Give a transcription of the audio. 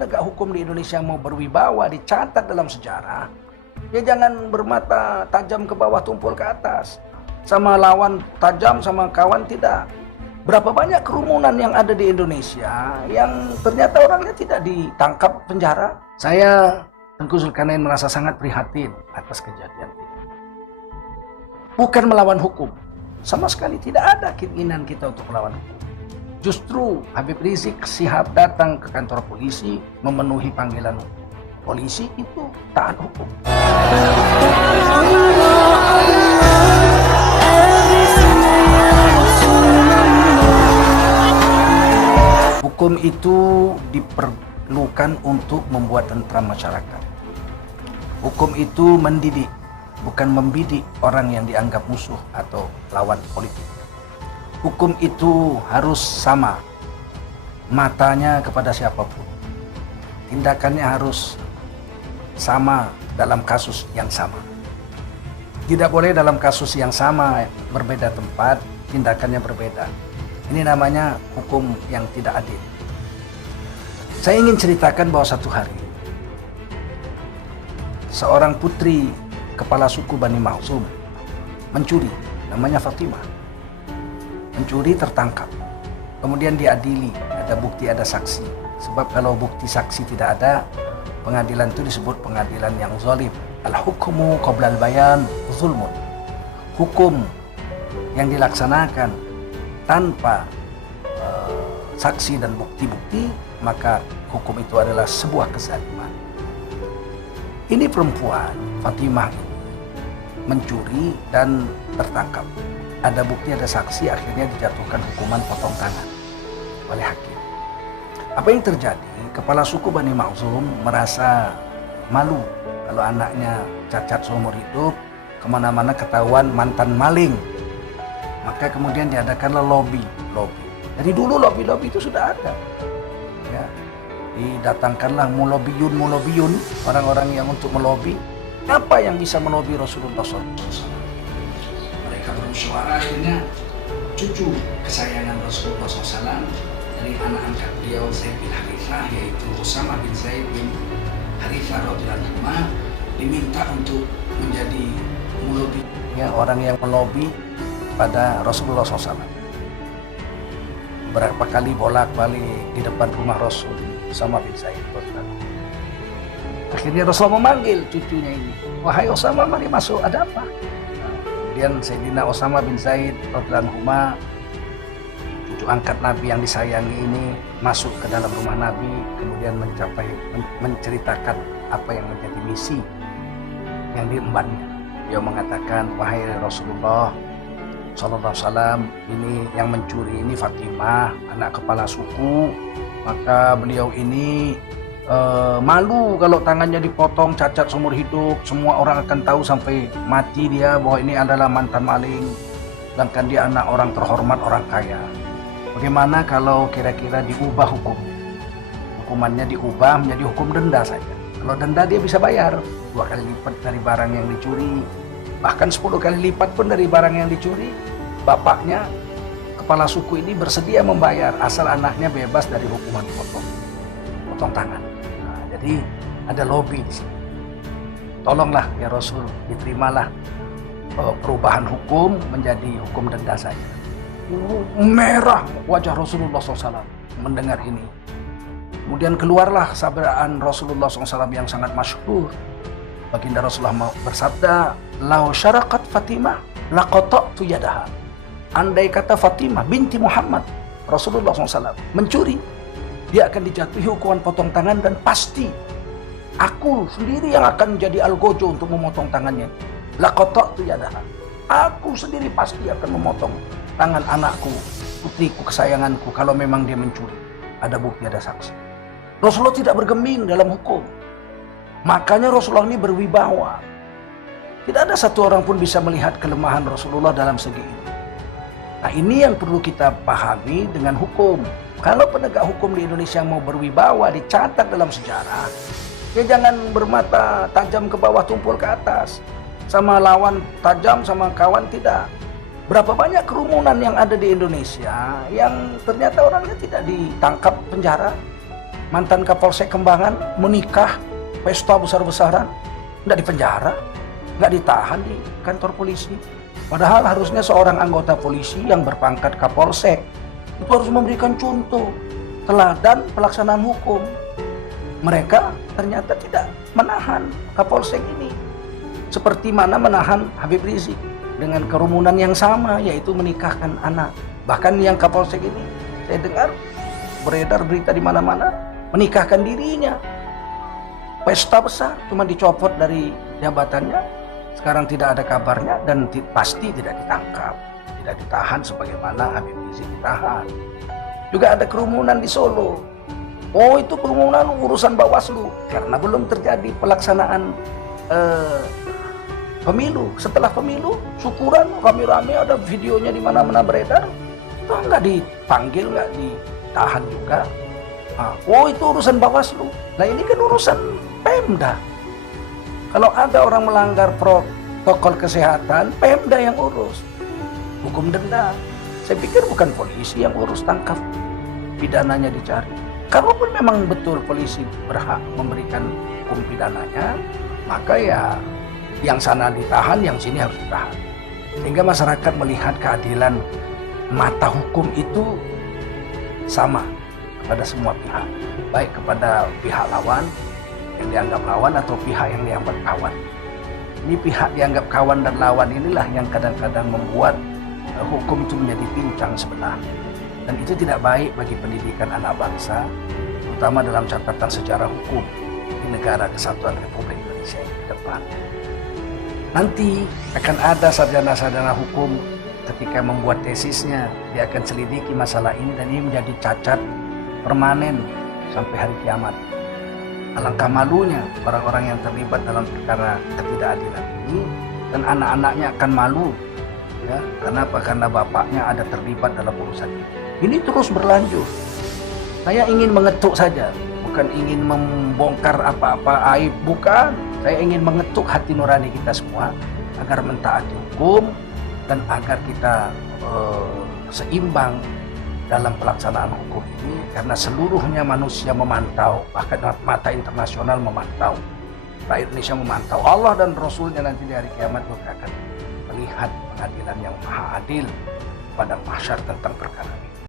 penegak hukum di Indonesia mau berwibawa, dicatat dalam sejarah, ya jangan bermata tajam ke bawah, tumpul ke atas. Sama lawan tajam, sama kawan tidak. Berapa banyak kerumunan yang ada di Indonesia yang ternyata orangnya tidak ditangkap penjara. Saya, Tengku Zulkarnain, merasa sangat prihatin atas kejadian ini. Bukan melawan hukum. Sama sekali tidak ada keinginan kita untuk melawan hukum. Justru Habib Rizik Syihab datang ke kantor polisi memenuhi panggilan hukum. Polisi itu taat hukum. Hukum itu diperlukan untuk membuat tentram masyarakat. Hukum itu mendidik, bukan membidik orang yang dianggap musuh atau lawan politik. Hukum itu harus sama, matanya kepada siapapun. Tindakannya harus sama dalam kasus yang sama. Tidak boleh dalam kasus yang sama, berbeda tempat, tindakannya berbeda. Ini namanya hukum yang tidak adil. Saya ingin ceritakan bahwa satu hari, seorang putri kepala suku Bani Makhzum mencuri, namanya Fatimah. Mencuri, tertangkap, kemudian diadili, ada bukti, ada saksi. Sebab kalau bukti saksi tidak ada, pengadilan itu disebut pengadilan yang zalim. Al-hukmu qabla al-bayan zulmun. Hukum yang dilaksanakan tanpa saksi dan bukti-bukti, maka hukum itu adalah sebuah kezaliman. Ini perempuan, Fatimah ini, mencuri dan tertangkap. Ada bukti, ada saksi, akhirnya dijatuhkan hukuman potong tangan oleh hakim. Apa yang terjadi? Kepala suku Bani Makhzum merasa malu kalau anaknya cacat seumur hidup, kemana-mana ketahuan mantan maling. Maka kemudian diadakanlah lobby. Dari dulu lobby itu sudah ada. Ya, didatangkanlah mulobiyun, orang-orang yang untuk melobi. Apa yang bisa melobi Rasulullah SAW? Mereka bermusyawarah, akhirnya cucu kesayangan Rasulullah SAW dari anak angkat beliau Zaid bin Harithah, yaitu Usama bin Zaid bin Harithah radhiyallahu anhu, diminta untuk menjadi mulobi, ya, orang yang melobi pada Rasulullah SAW. Berapa kali bolak-balik di depan rumah Rasul, Usama bin Zaid radhiyallahu anhu. Akhirnya Rasulullah memanggil cucunya ini, "Wahai Usama, mari masuk, ada apa?" Kemudian Sayyidina Usama bin Zaid radhiyallahu anhu, cucu angkat Nabi yang disayangi ini, masuk ke dalam rumah Nabi, kemudian menceritakan apa yang menjadi misi yang diembannya. Dia mengatakan, "Wahai Rasulullah sallallahu alaihi wasallam, ini yang mencuri ini Fatimah, anak kepala suku, maka beliau ini malu kalau tangannya dipotong, cacat seumur hidup, semua orang akan tahu sampai mati dia bahwa ini adalah mantan maling, sedangkan dia anak orang terhormat, orang kaya. Bagaimana kalau kira-kira diubah hukumannya diubah menjadi hukum denda saja. Kalau denda dia bisa bayar 2 kali lipat dari barang yang dicuri, bahkan 10 kali lipat pun dari barang yang dicuri. Bapaknya, kepala suku ini bersedia membayar asal anaknya bebas dari hukuman potong tangan." Jadi ada lobby di sini. Tolonglah ya Rasul, diterimalah perubahan hukum menjadi hukum denda saja. Merah wajah Rasulullah SAW mendengar ini. Kemudian keluarlah sabdaan Rasulullah SAW yang sangat masyhur. Baginda Rasulullah bersabda, "Lau syaraqat Fatimah laqata'tu yadaha." Andai kata Fatimah binti Muhammad, Rasulullah SAW, mencuri, dia akan dijatuhi hukuman potong tangan, dan pasti aku sendiri yang akan menjadi algojo untuk memotong tangannya. Laqata'tu yadaha. Aku sendiri pasti akan memotong tangan anakku, putriku kesayanganku, kalau memang dia mencuri. Ada bukti, ada saksi. Rasulullah tidak bergeming dalam hukum. Makanya Rasulullah ini berwibawa. Tidak ada satu orang pun bisa melihat kelemahan Rasulullah dalam segi ini. Nah, ini yang perlu kita pahami dengan hukum. Kalau penegak hukum di Indonesia mau berwibawa, dicatat dalam sejarah, ya jangan bermata tajam ke bawah, tumpul ke atas. Sama lawan tajam, sama kawan tidak. Berapa banyak kerumunan yang ada di Indonesia yang ternyata orangnya tidak ditangkap penjara. mantan Kapolsek Kembangan menikah, pesta besar-besaran, nggak dipenjara, nggak ditahan di kantor polisi. Padahal harusnya seorang anggota polisi yang berpangkat Kapolsek itu harus memberikan contoh, teladan pelaksanaan hukum. Mereka ternyata tidak menahan Kapolsek ini. Seperti mana menahan Habib Rizik dengan kerumunan yang sama, yaitu menikahkan anak. Bahkan yang Kapolsek ini, saya dengar beredar berita di mana-mana, menikahkan dirinya. Pesta besar, cuma dicopot dari jabatannya. Sekarang tidak ada kabarnya dan pasti tidak ditangkap, tidak ditahan sebagaimana Habib Rizik ditahan. Juga ada kerumunan di Solo. Oh, itu kerumunan urusan Bawaslu karena belum terjadi pelaksanaan pemilu. Setelah pemilu, syukuran rame-rame, ada videonya di mana-mana beredar. Itu nggak dipanggil, nggak ditahan juga. Oh, itu urusan Bawaslu. Nah, ini kan urusan Pemda. Kalau ada orang melanggar protokol kesehatan, Pemda yang urus. Hukum denda. Saya pikir bukan polisi yang urus, tangkap, pidananya dicari. Kalaupun memang betul polisi berhak memberikan hukum pidananya, maka ya yang sana ditahan, yang sini harus ditahan. Sehingga masyarakat melihat keadilan mata hukum itu sama kepada semua pihak. Baik kepada pihak lawan, yang dianggap lawan, atau pihak yang dianggap kawan. Ini pihak dianggap kawan dan lawan inilah yang kadang-kadang membuat hukum itu menjadi pincang sebelah. Dan itu tidak baik bagi pendidikan anak bangsa, terutama dalam catatan sejarah hukum di negara kesatuan Republik Indonesia ke depan. Nanti akan ada sarjana-sarjana hukum ketika membuat tesisnya, dia akan selidiki masalah ini dan ini menjadi cacat permanen sampai hari kiamat. Alangkah malunya orang-orang yang terlibat dalam perkara ketidakadilan ini, dan anak-anaknya akan malu, ya. Kenapa? Karena bapaknya ada terlibat dalam urusan ini. Ini terus berlanjut. Saya ingin mengetuk saja, bukan ingin membongkar apa-apa aib, bukan. Saya ingin mengetuk hati nurani kita semua agar mentaati hukum dan agar kita seimbang dalam pelaksanaan hukum ini, karena seluruhnya manusia memantau, bahkan mata internasional memantau, rakyat Indonesia memantau, Allah dan Rasulnya nanti di hari kiamat juga akan melihat pengadilan yang maha adil pada mahsyar tentang perkara ini.